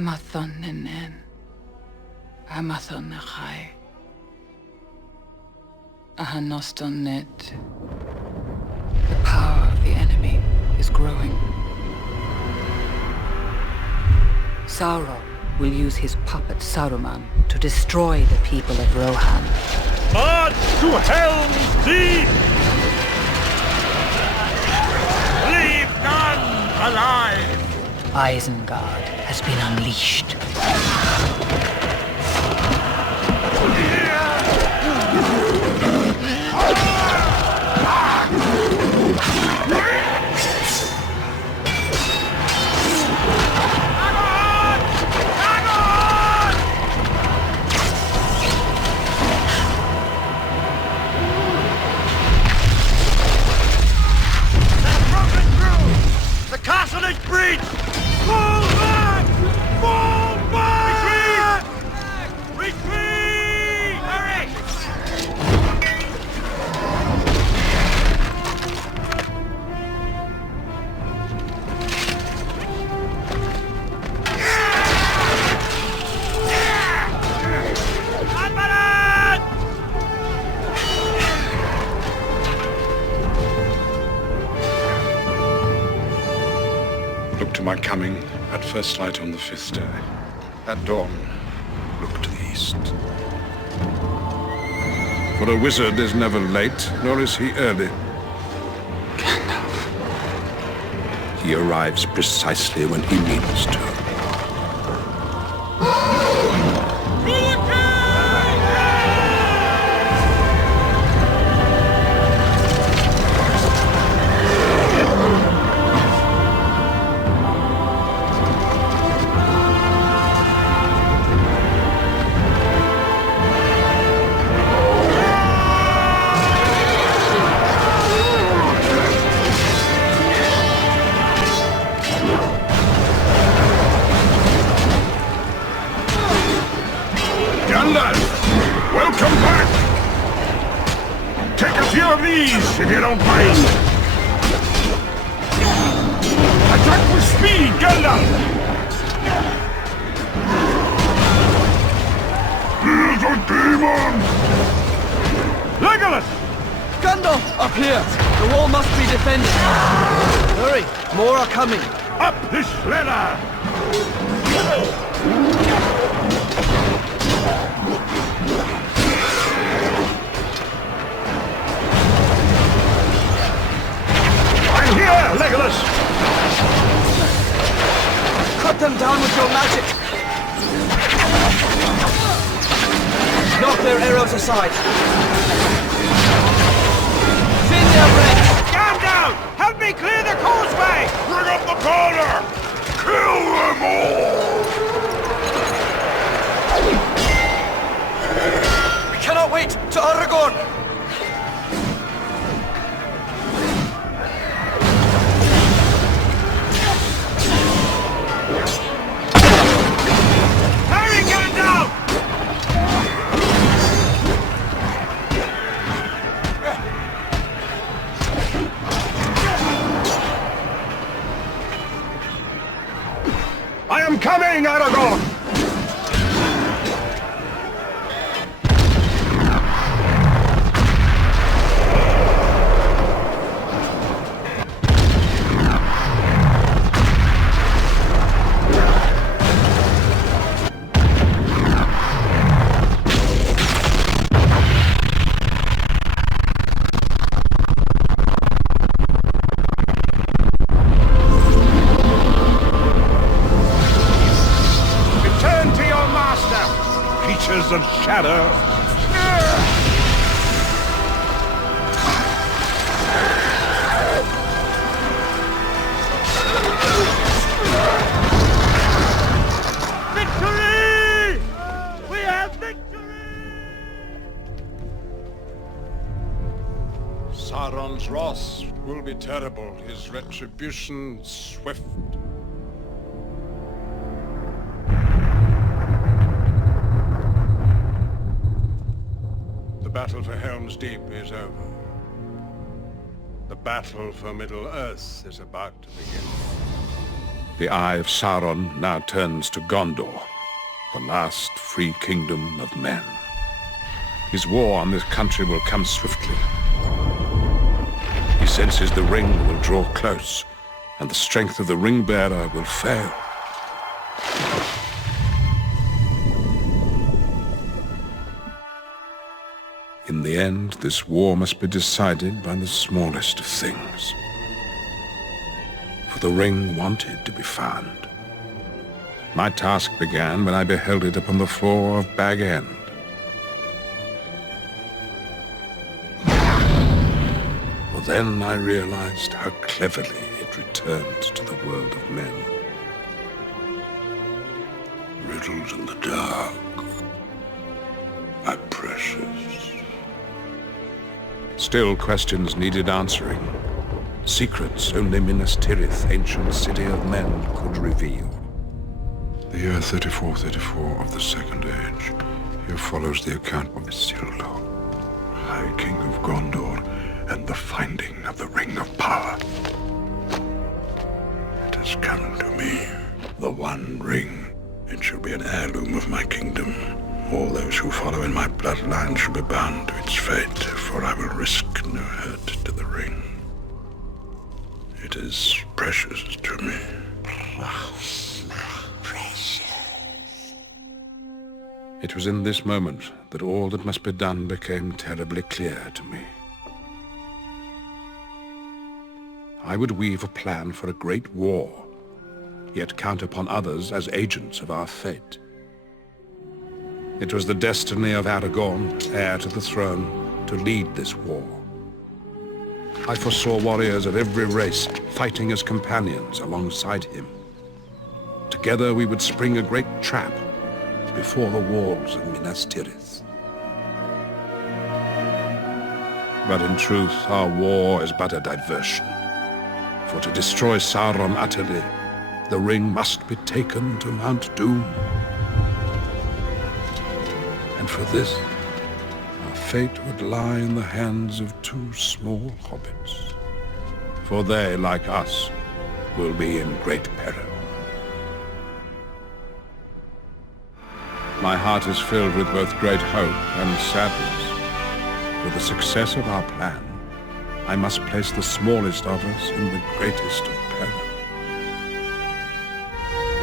Amathon nenen. Amathon Uruk-hai. Ahanoston net. The power of the enemy is growing. Sauron will use his puppet Saruman to destroy the people of Rohan. On to Helm's Deep! Leave none alive! Isengard has been unleashed. Castle is breached! Fall back! Fall back! Retreat! Retreat! Hurry! Look to my coming at first light on the 5th day. At dawn, look to the east. For a wizard is never late, nor is he early. Gandalf. He arrives precisely when he needs to. Gandalf! Welcome back! Take a few of these, if you don't mind! Attack with speed, Gandalf! Here's a demon! Legolas! Gandalf! Up here! The wall must be defended! Hurry! More are coming! Up this ladder! I'm here, Legolas! Cut them down with your magic! Knock their arrows aside! Thin their ranks! Gandalf! Help me clear the causeway! Bring up the powder! Kill them all! We cannot wait to Aragorn! Hurry, Gandalf! I am coming, Aragorn! Of shadow. Victory! We have victory! Sauron's wrath will be terrible, his retribution swift. The battle for Helm's Deep is over. The battle for Middle-earth is about to begin. The eye of Sauron now turns to Gondor, the last free kingdom of men. His war on this country will come swiftly. He senses the ring will draw close, and the strength of the ring-bearer will fail. In the end, this war must be decided by the smallest of things. For the ring wanted to be found. My task began when I beheld it upon the floor of Bag End. For then I realized how cleverly it returned to the world of men. Riddles in the dark, my precious. Still questions needed answering. Secrets only Minas Tirith, ancient city of men, could reveal. The year 3434 of the Second Age. Here follows the account of Isildur, High King of Gondor, and the finding of the Ring of Power. It has come to me, the One Ring. It shall be an heirloom of my kingdom. All those who follow in my bloodline shall be bound to its fate, for I will risk no hurt to the ring. It is precious to me. Precious. It was in this moment that all that must be done became terribly clear to me. I would weave a plan for a great war, yet count upon others as agents of our fate. It was the destiny of Aragorn, heir to the throne, to lead this war. I foresaw warriors of every race fighting as companions alongside him. Together we would spring a great trap before the walls of Minas Tirith. But in truth, our war is but a diversion. For to destroy Sauron utterly, the ring must be taken to Mount Doom. And for this, our fate would lie in the hands of two small hobbits. For they, like us, will be in great peril. My heart is filled with both great hope and sadness. For the success of our plan, I must place the smallest of us in the greatest of peril.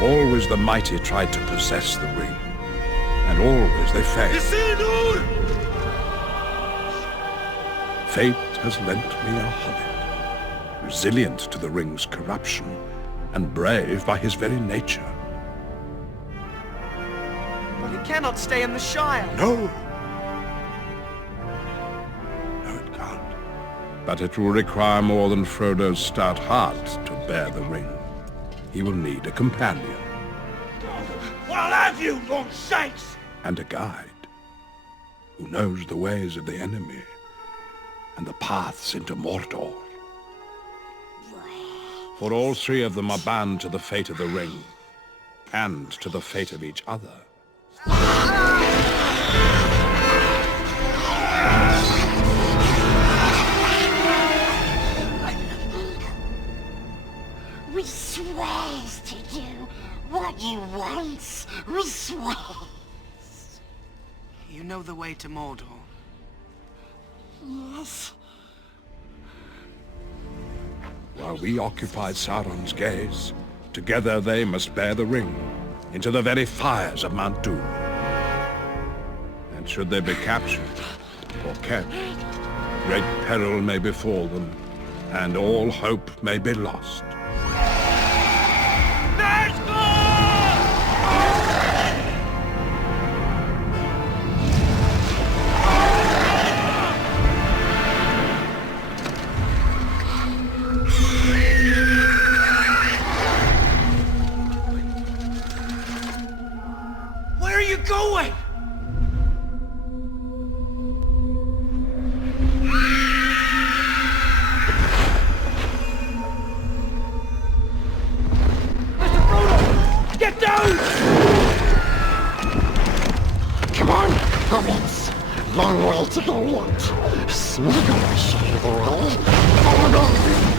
Always the mighty tried to possess the ring, and always they failed. Fate has lent me a hobbit, resilient to the ring's corruption, and brave by his very nature. But he cannot stay in the Shire. No! But it will require more than Frodo's stout heart to bear the ring. He will need a companion. What'll have you, Lord Saints? And a guide who knows the ways of the enemy and the paths into Mordor. For all three of them are bound to the fate of the ring and to the fate of each other. We swear to do what you want. We swear. You know the way to Mordor. Yes. While we occupy Sauron's gaze, together they must bear the ring into the very fires of Mount Doom. And should they be captured or kept, great peril may befall them, and all hope may be lost. Let's go! Where are you going? Get down! Come on, hobbits. Long way to go yet. Smeagol will show you the way. Follow me.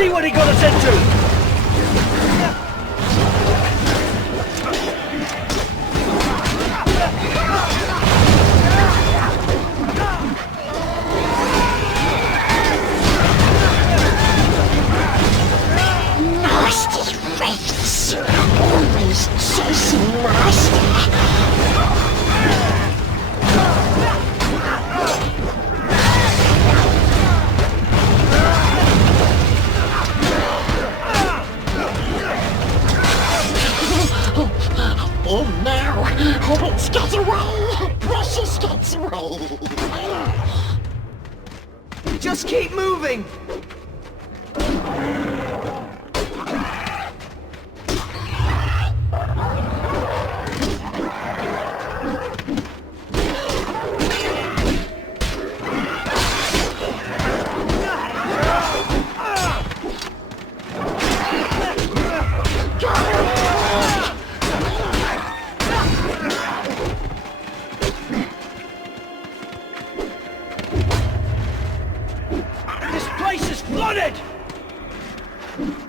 See what he got us into! Nasty wraiths! Always chasing master! Oh no! Hobbits get away! Precious gets away! Just keep moving!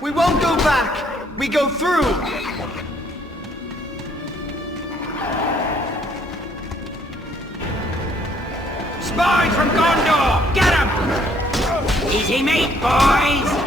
We won't go back! We go through! Spies from Gondor! Get him! Easy meat, boys!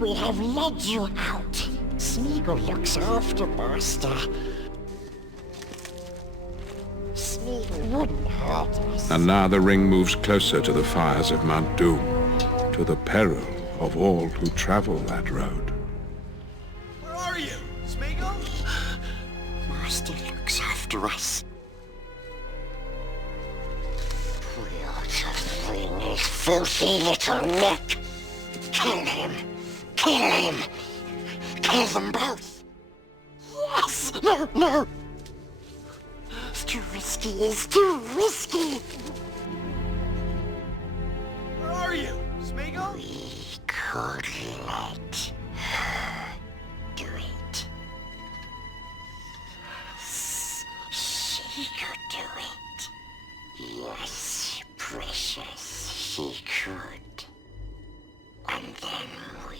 We have led you out. Smeagol looks after Master. Smeagol wouldn't hurt us. And now the ring moves closer to the fires of Mount Doom, to the peril of all who travel that road. Where are you, Smeagol? Master looks after us. We are to wring his filthy little neck. Kill him! Kill him! Kill them both! Yes! No, no! It's too risky, it's too risky! Where are you, Smeagol? We could let her do it. Yes, she could do it. Yes, precious, she could. And then we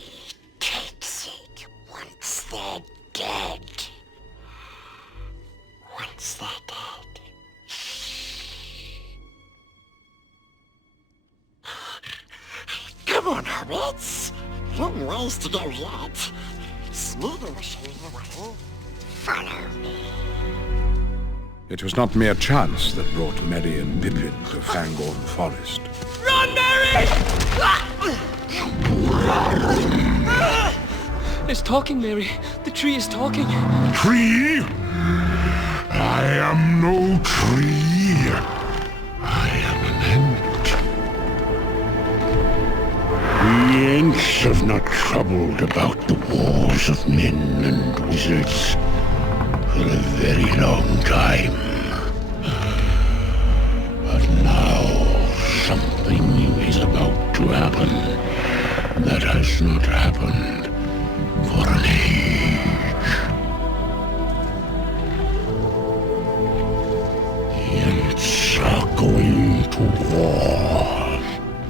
takes it once they're dead. Once they're dead. Come on, Hobbits! Long ways to go yet. Smeagol will show you the way. Follow me. It was not mere chance that brought Merry and Pippin to Fangorn Forest. Run, Merry! It's talking, Mary. The tree is talking. Tree? I am no tree. I am an ant. We ants have not troubled about the wars of men and wizards for a very long time. But now something new is about to happen that has not happened for an age. The ants are going to war.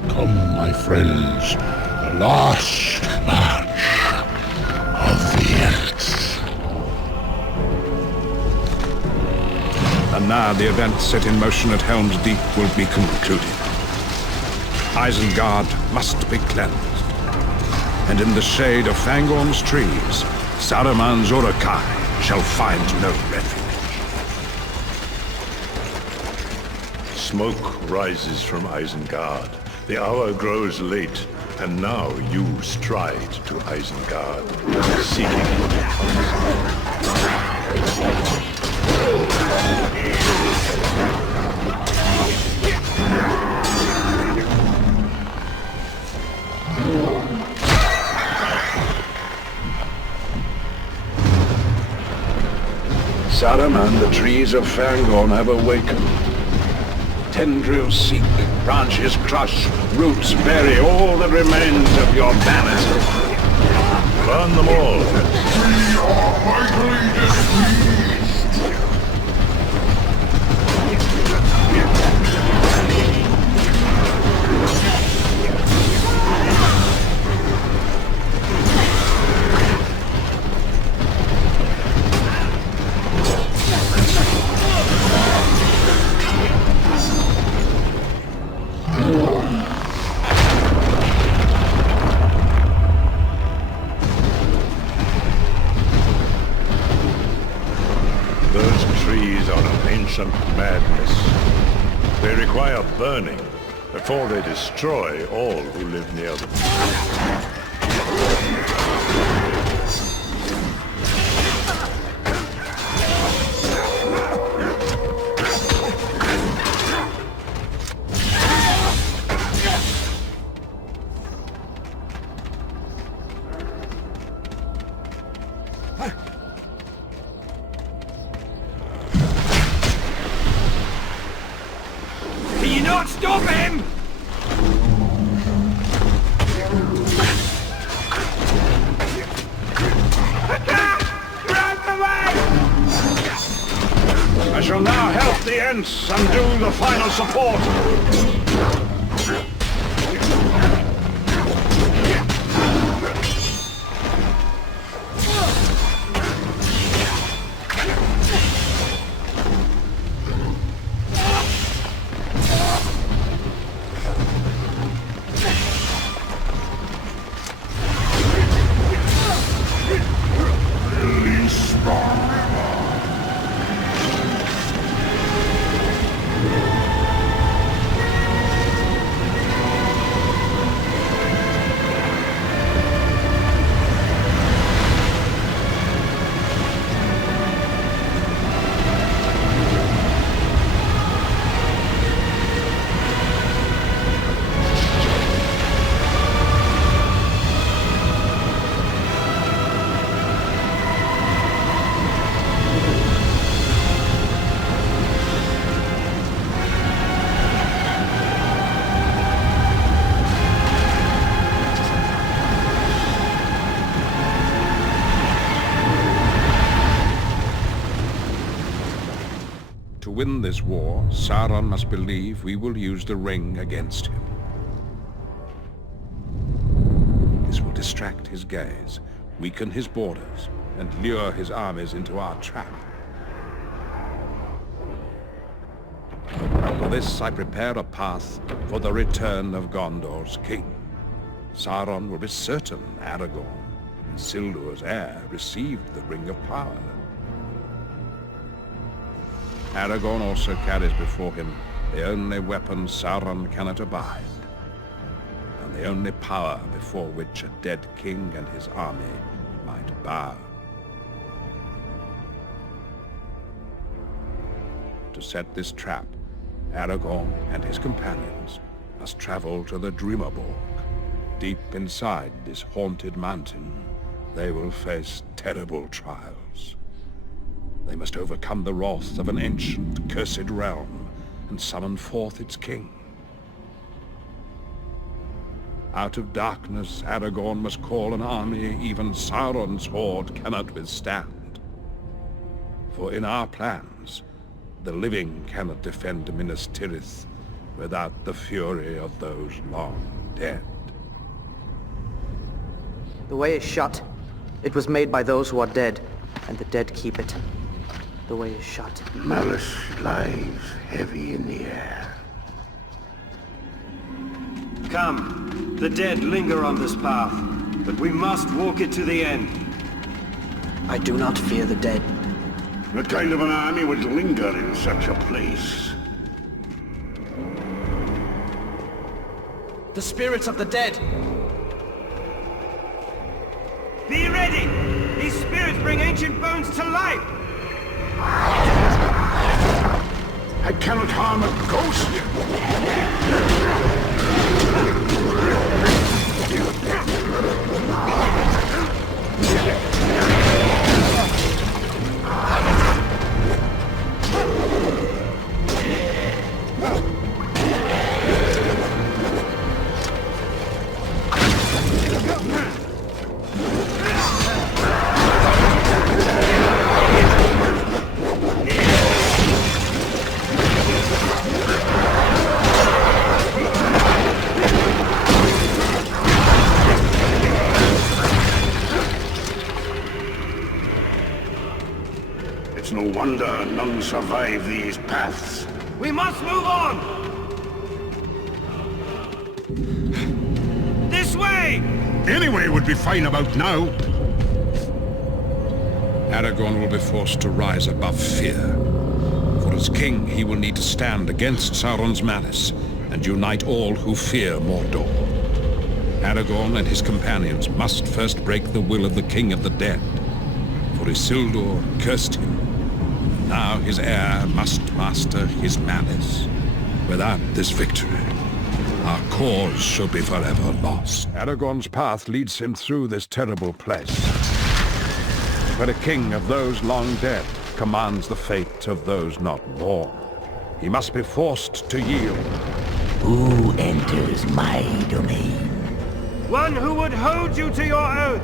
Come, my friends, the last match of the ants. And now the event set in motion at Helm's Deep will be concluded. Isengard must be cleansed. And in the shade of Fangorn's trees, Saruman's Uruk-hai shall find no refuge. Smoke rises from Isengard. The hour grows late, and now you stride to Isengard, seeking Saruman, the trees of Fangorn have awakened. Tendrils seek, branches crush, roots bury all that remains of your vanity. Burn them all. We are mightily displeased. Madness. They require burning before they destroy all who live near them. Stop him! I shall now help the Ents undo the final support. To win this war, Sauron must believe we will use the ring against him. This will distract his gaze, weaken his borders, and lure his armies into our trap. For this I prepare a path for the return of Gondor's king. Sauron will be certain Aragorn, Isildur's heir, received the Ring of Power. Aragorn also carries before him the only weapon Sauron cannot abide, and the only power before which a dead king and his army might bow. To set this trap, Aragorn and his companions must travel to the Dreamerborg. Deep inside this haunted mountain, they will face terrible trials. They must overcome the wrath of an ancient, cursed realm and summon forth its king. Out of darkness, Aragorn must call an army even Sauron's horde cannot withstand. For in our plans, the living cannot defend Minas Tirith without the fury of those long dead. The way is shut. It was made by those who are dead, and the dead keep it. The way is shut. Malice lies heavy in the air. Come, the dead linger on this path, but we must walk it to the end. I do not fear the dead. What kind of an army would linger in such a place? The spirits of the dead! Be ready! These spirits bring ancient bones to life! I cannot harm a ghost! long survive these paths. We must move on! This way! Anyway would be fine about now. Aragorn will be forced to rise above fear. For as king, he will need to stand against Sauron's malice and unite all who fear Mordor. Aragorn and his companions must first break the will of the King of the Dead. For Isildur cursed him. Now his heir must master his malice. Without this victory, our cause shall be forever lost. Aragorn's path leads him through this terrible place, where a king of those long dead commands the fate of those not born. He must be forced to yield. Who enters my domain? One who would hold you to your oath!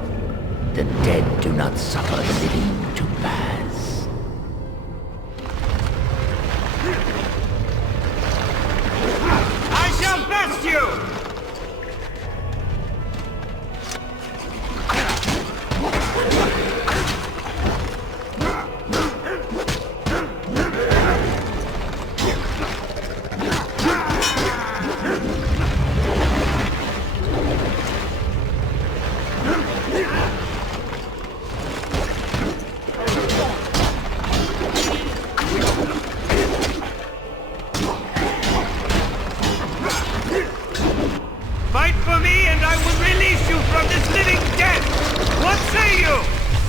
The dead do not suffer the living to pass. I shall best you! Fight for me and I will release you from this living death! What say you?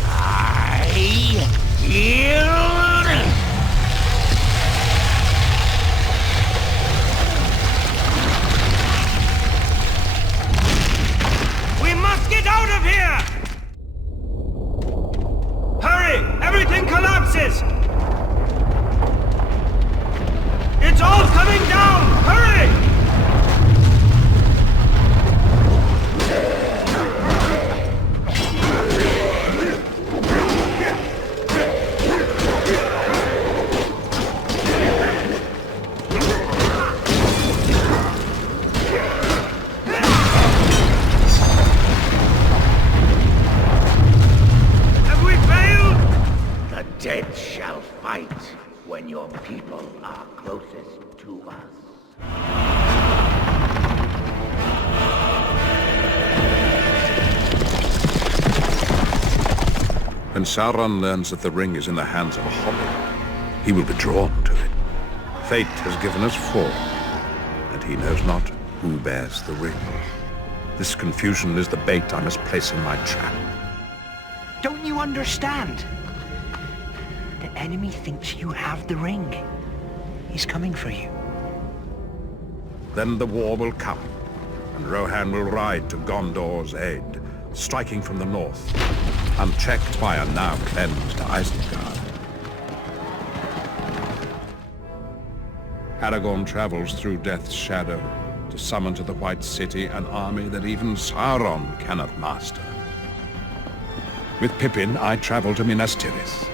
I yield. We must get out of here! Hurry! Everything collapses! It's all coming down! Hurry! Have we failed? The dead shall fight when your people are closest to us. When Sauron learns that the ring is in the hands of a hobbit, he will be drawn to it. Fate has given us four, and he knows not who bears the ring. This confusion is the bait I must place in my trap. Don't you understand? The enemy thinks you have the ring. He's coming for you. Then the war will come, and Rohan will ride to Gondor's aid, striking from the north, unchecked by a now cleansed Isengard. Aragorn travels through Death's shadow to summon to the White City an army that even Sauron cannot master. With Pippin, I travel to Minas Tirith,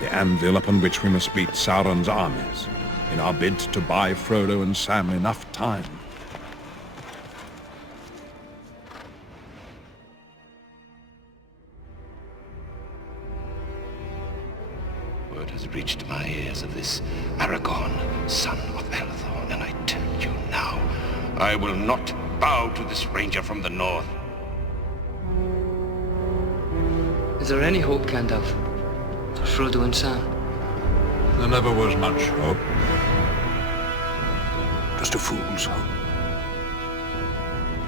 the anvil upon which we must beat Sauron's armies, in our bid to buy Frodo and Sam enough time. Word has reached my ears of this Aragorn, son of Elthorn, and I tell you now, I will not bow to this ranger from the north. Is there any hope, Gandalf? For Frodo and Sam? There never was much hope. Just a fool's hope.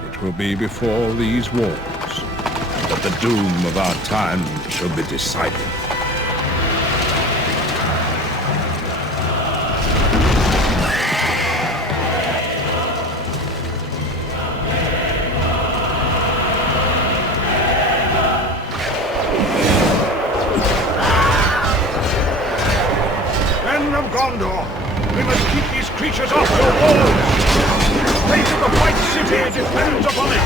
It will be before these wars that the doom of our time shall be decided. Men of Gondor, we must keep these creatures off your walls! The fate of the White City depends upon it!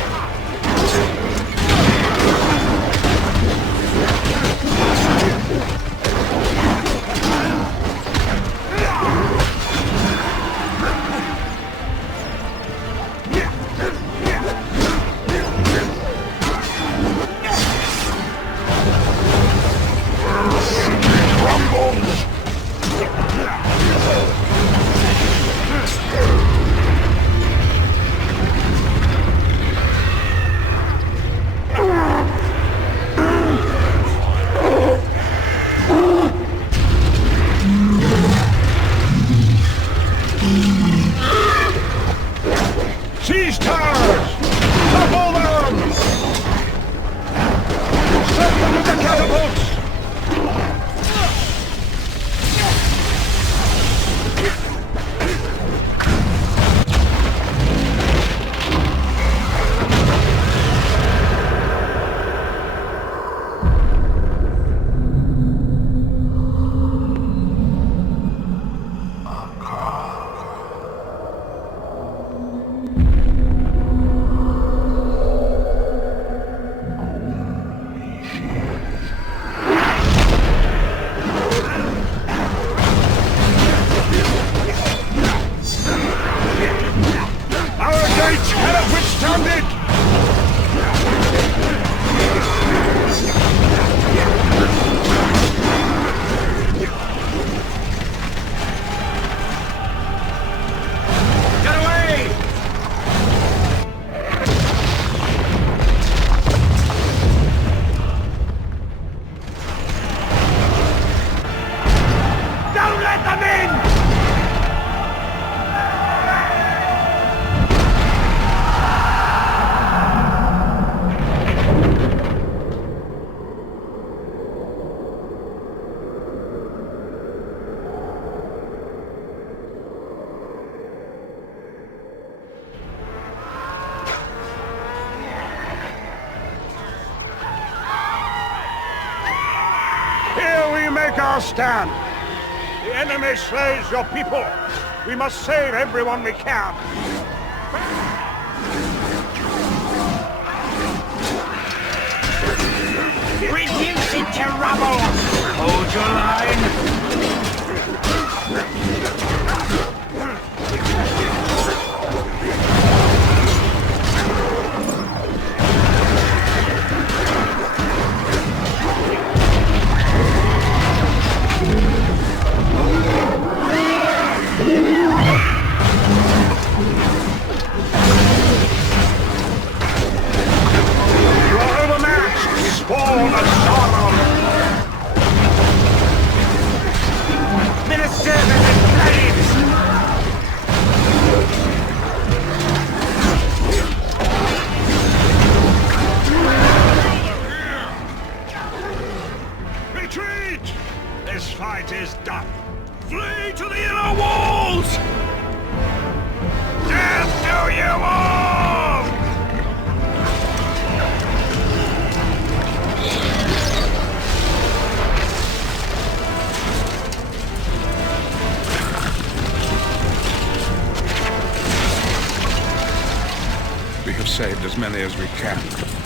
our stand! The enemy slays your people! We must save everyone we can! Reduce it to rubble! Hold your line! Spawn of Sauron! Minister in flames! Retreat! This fight is done. Flee to the inner walls! Death to you all! We have saved as many as we can,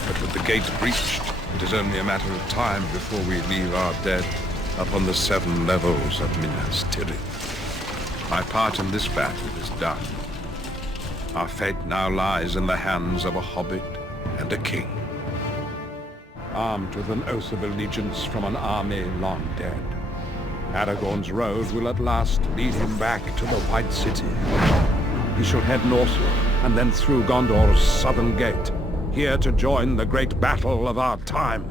but with the gate breached, it is only a matter of time before we leave our dead upon the 7 levels of Minas Tirith. My part in this battle is done. Our fate now lies in the hands of a hobbit and a king. Armed with an oath of allegiance from an army long dead, Aragorn's road will at last lead him back to the White City. He shall head northward, and then through Gondor's southern gate, here to join the great battle of our time.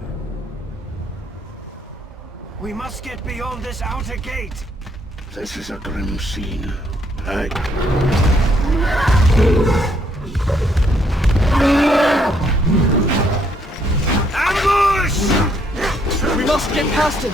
We must get beyond this outer gate. This is a grim scene. Ambush! We must get past him!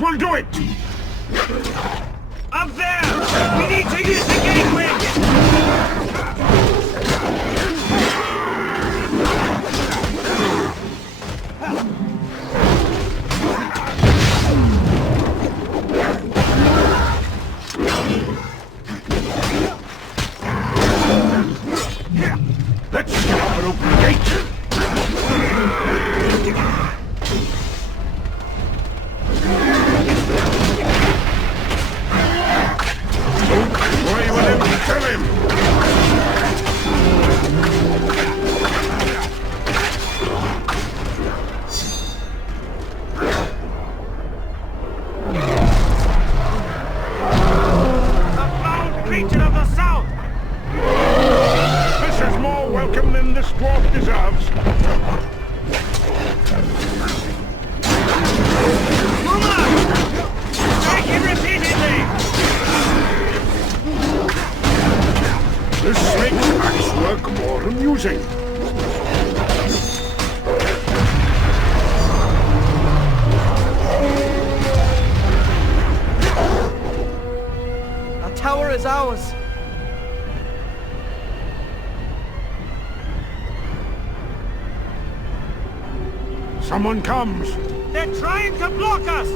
Will do it! Up there! We need to use the gateway! Let's stop and open the gate! Kill him! A foul creature of the south! This is more welcome than this dwarf deserves. Strike him repeatedly! This makes axe work more amusing. Our tower is ours. Someone comes. They're trying to block us!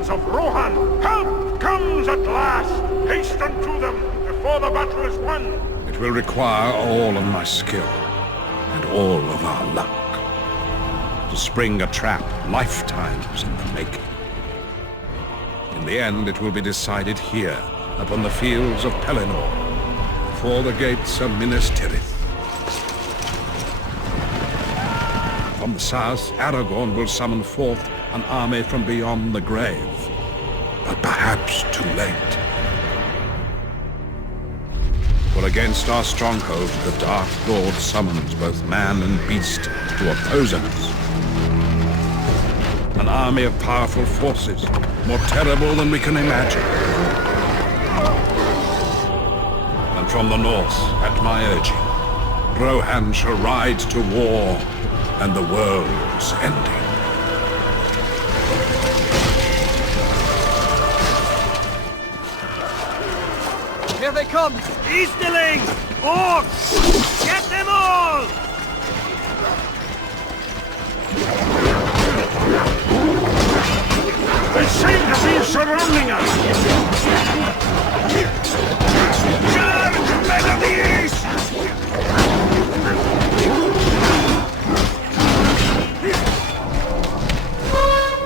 inhabitants of Rohan! Help comes at last! Haste unto them before the battle is won! It will require all of my skill, and all of our luck, to spring a trap lifetimes in the making. In the end, it will be decided here, upon the fields of Pelennor, before the gates of Minas Tirith. From the south, Aragorn will summon forth an army from beyond the grave, but perhaps too late. For against our stronghold, the Dark Lord summons both man and beast to oppose us. An army of powerful forces, more terrible than we can imagine. And from the north, at my urging, Rohan shall ride to war, and the world's ending. Here they come! Easterlings! Orcs! Get them all! They seem to be surrounding us! Charge, men of the East!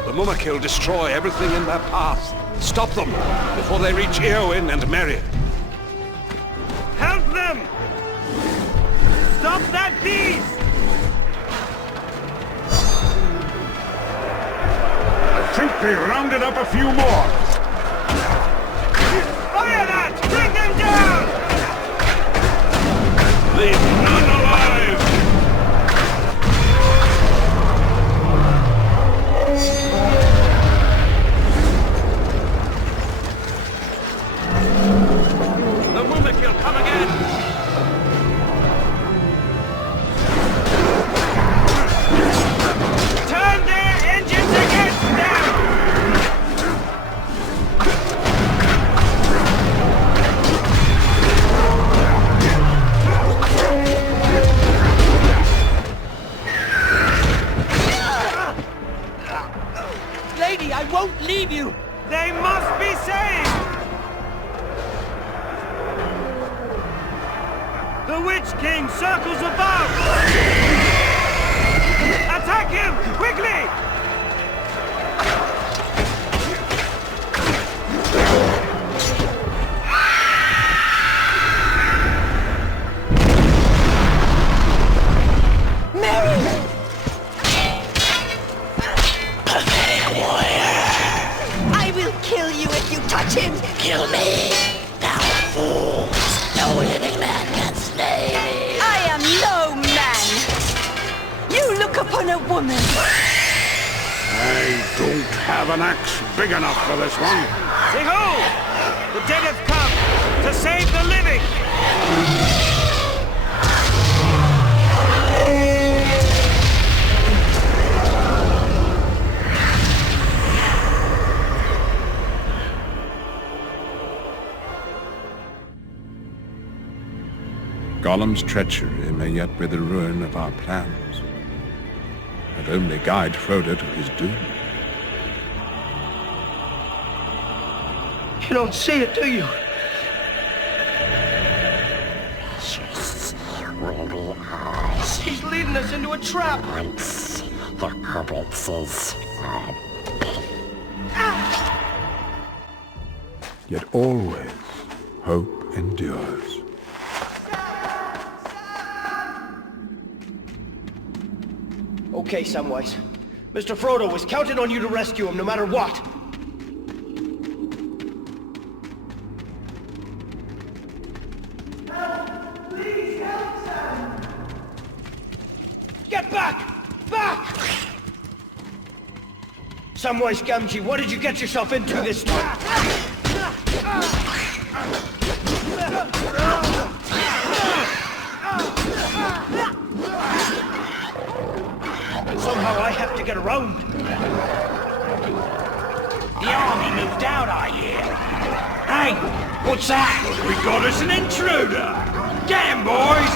The Mumakil destroy everything in their path. Stop them before they reach Eowyn and Merry. Help them! Stop that beast! I think they rounded up a few more. Fire that! Bring them down! Leave none alive! The Mumakil come again! Turn their engines against them! Lady, I won't leave you! They must be saved! The Witch King circles above! Attack him! Quickly! I will kill you if you touch him! Kill me, thou fool! No living man can slay me! I am no man! You look upon a woman! I don't have an axe big enough for this one. Say ho! The dead have come to save the living! Gollum's treachery may yet be the ruin of our plans, and only guide Frodo to his doom. You don't see it, do you? Precious weary eyes. He's leading us into a trap! Once the Hobbits' fled. Yet always hope endures. Okay, Samwise. Mr. Frodo was counting on you to rescue him no matter what. Please help, Sam! Get back! Back! Samwise Gamgee, what did you get yourself into this time? Somehow I have to get around. The army moved out, I hear. Hey, what's that? We got us an intruder! Get him, boys!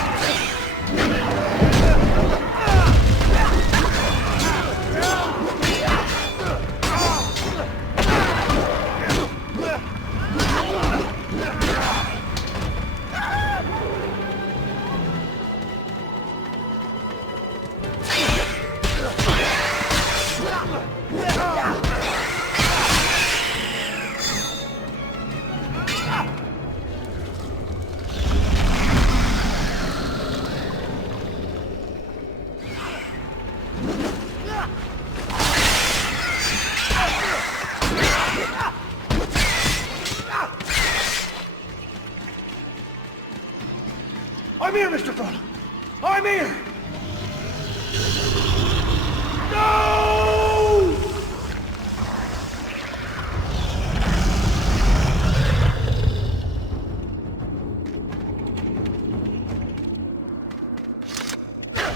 here, Mr. Frodo! I'm here! No!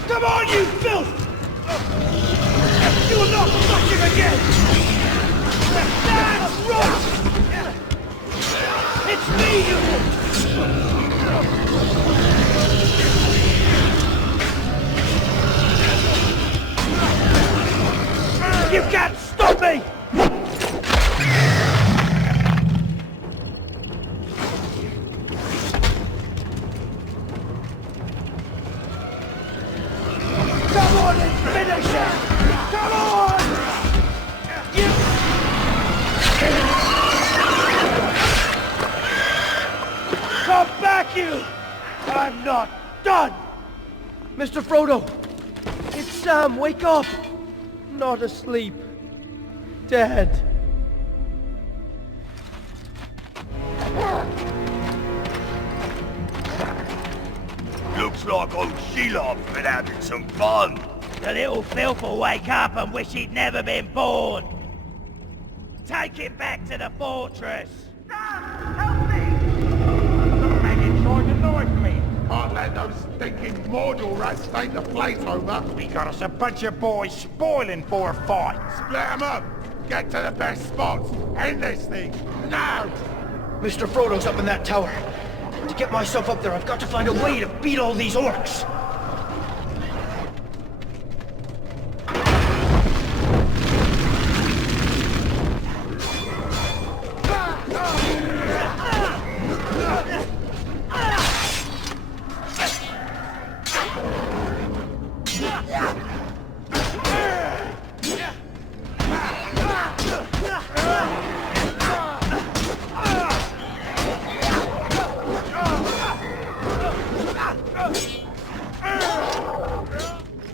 Come on, you filth! You will not touch him again! That's right! It's me, you... You can't stop me! Come on and finish it! Come on! You... Come back, you! I'm not done! Mr. Frodo! It's Sam, wake up! Not asleep. Dead. Looks like old Sheilob's been having some fun. The little filth will wake up and wish he'd never been born. Take him back to the fortress. Help me! The maggot tried to knife me. Can't let those stinking mortal rats take the place over. We got us a bunch of boys spoiling for a fight. Split them up. Get to the best spots. End this thing. Now! Mr. Frodo's up in that tower. To get myself up there, I've got to find a way to beat all these orcs.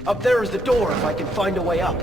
Up there is the door, if I can find a way up.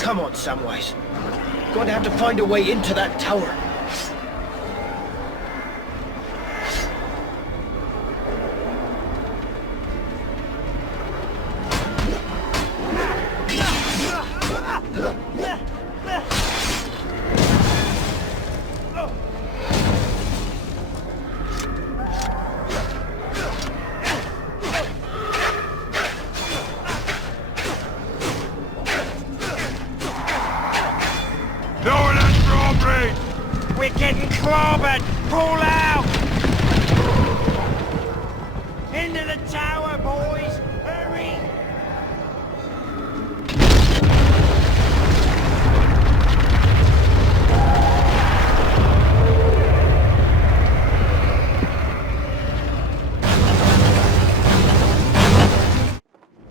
Come on, Samwise. Going to have to find a way into that tower. We're getting clobbered! Pull out! Into the tower, boys! Hurry!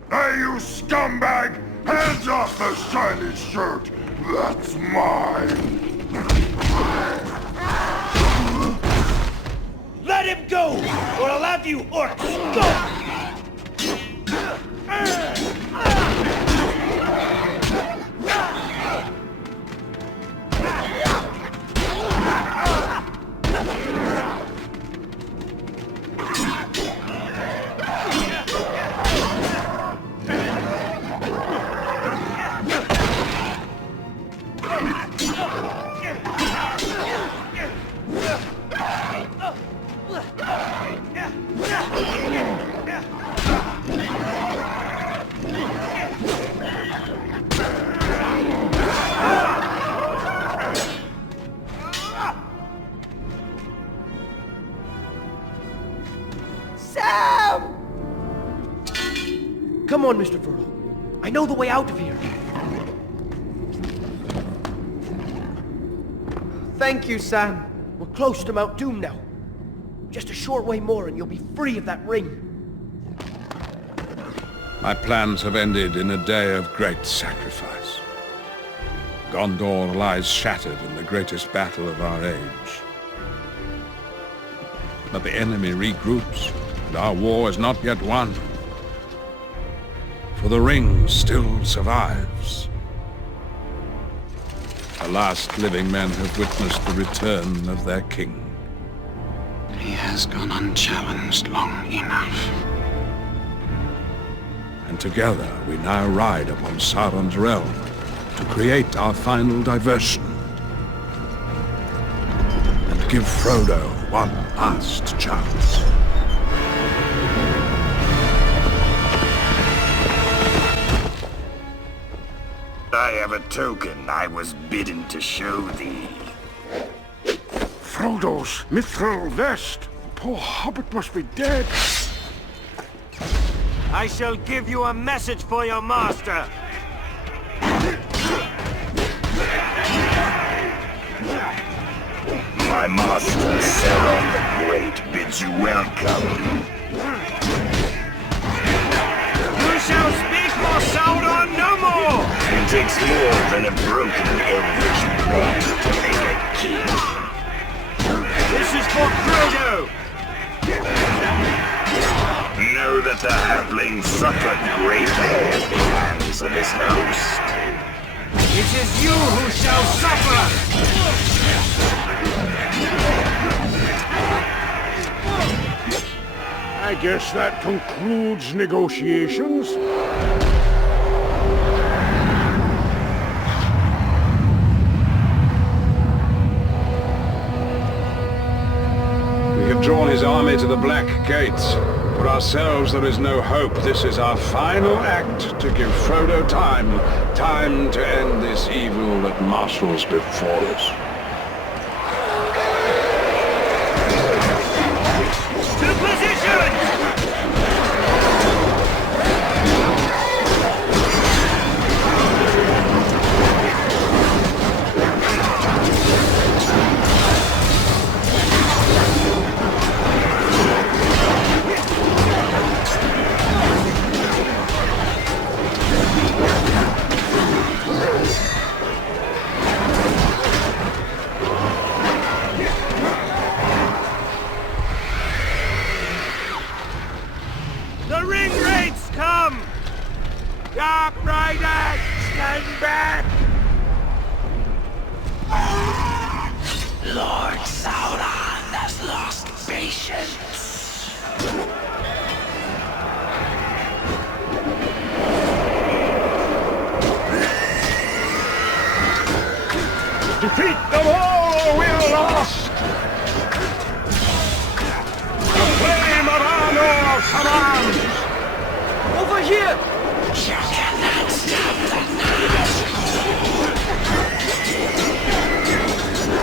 Hey, you scumbag! Hands off the shiny shirt! That's mine! Let him go, or I'll have you orcs go! Come on, Mr. Frodo. I know the way out of here. Thank you, Sam. We're close to Mount Doom now. Just a short way more and you'll be free of that ring. My plans have ended in a day of great sacrifice. Gondor lies shattered in the greatest battle of our age. But the enemy regroups, and our war is not yet won. For the ring still survives. The last living men have witnessed the return of their king. He has gone unchallenged long enough. And together we now ride upon Sauron's realm to create our final diversion. And give Frodo one last chance. I have a token I was bidden to show thee. Frodo's mithril vest. Poor Hobbit must be dead. I shall give you a message for your master. My master, Sauron the Great, bids you welcome. You shall speak for Sauron no more! It takes more than a broken elvish blade to make a king. This is for Frodo! Know that the halfling suffered great at the hands of his host. It is you who shall suffer! I guess that concludes negotiations. We have drawn his army to the Black Gates. For ourselves there is no hope. This is our final act to give Frodo time to end this evil that marshals before us. To position! The ring wraiths come! Dark Riders, stand back! Lord Sauron has lost patience. Defeat them all, we are lost! The flame of Arnor commands! Over here! You cannot stop the night.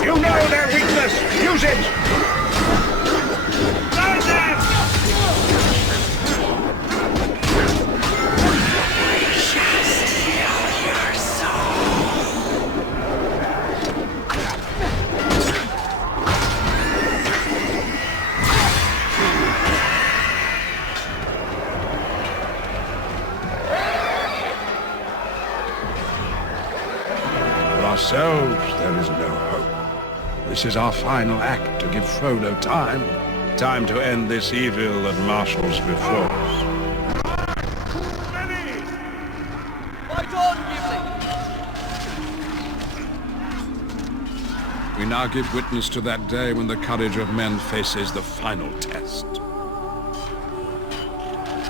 You know their weakness! Use it! Burn them! We shall steal your soul. For ourselves there is no hope. This is our final act to give Frodo time to end this evil that marshals before us. Fight on, Gimli! We now give witness to that day when the courage of men faces the final test.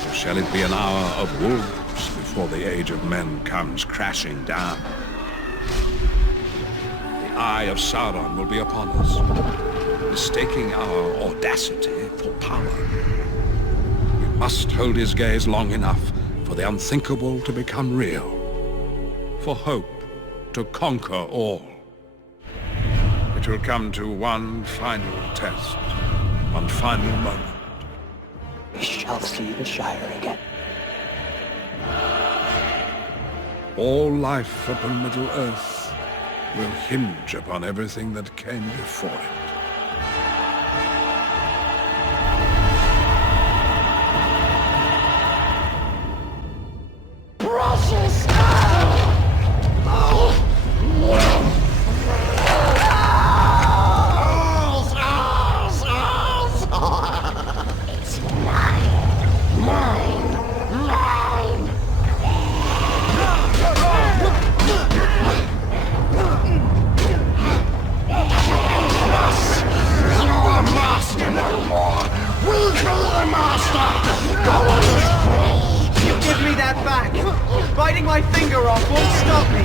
Or shall it be an hour of wolves before the age of men comes crashing down? The eye of Sauron will be upon us, mistaking our audacity for power. We must hold his gaze long enough for the unthinkable to become real, for hope to conquer all. It will come to one final test, one final moment. We shall see the Shire again. All life upon Middle-earth will hinge upon everything that came before it. Precious! It's mine! You're a master no more! We'll be the master! Gollum is free! You give me that back! Biting my finger off won't stop me!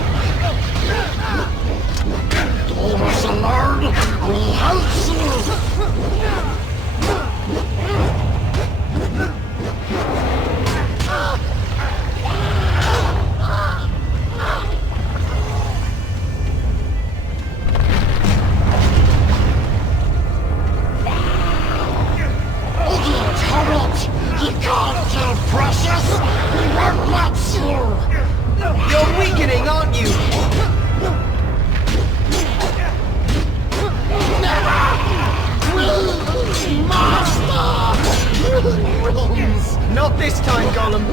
Leave us alone! We hate you! Idiot Hobbit! You can't kill Precious! We won't let you! You're weakening, aren't you? Not this time, Gollum.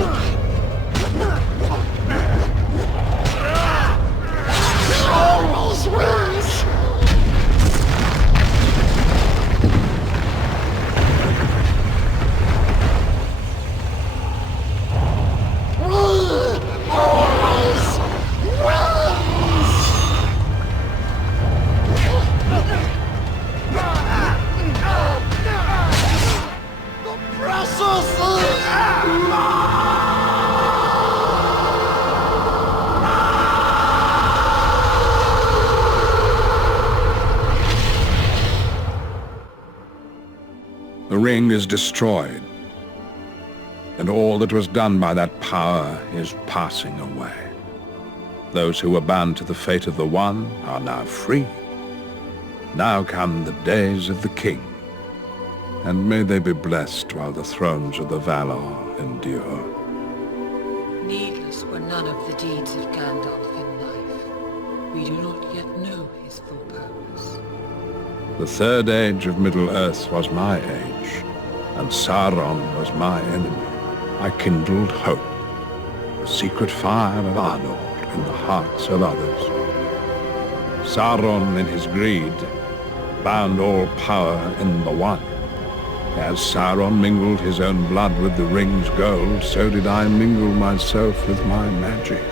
He always wins! We always wins! The precious is mine! The ring is destroyed, and all that was done by that power is passing away. Those who were bound to the fate of the one are now free. Now come the days of the king, and may they be blessed while the thrones of the Valar endure. Needless were none of the deeds of Gandalf in life. We do not yet know his full purpose. The third age of Middle-earth was my age, and Sauron was my enemy. I kindled hope, the secret fire of Arnor in the hearts of others. Sauron, in his greed, bound all power in the one. As Sauron mingled his own blood with the ring's gold, so did I mingle myself with my magic.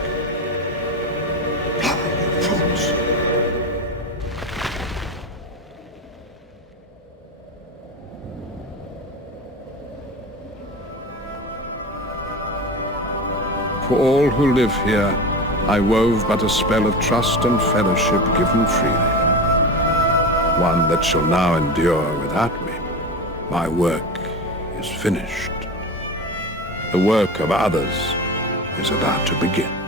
For all who live here, I wove but a spell of trust and fellowship given freely. One that shall now endure without me. My work is finished. The work of others is about to begin.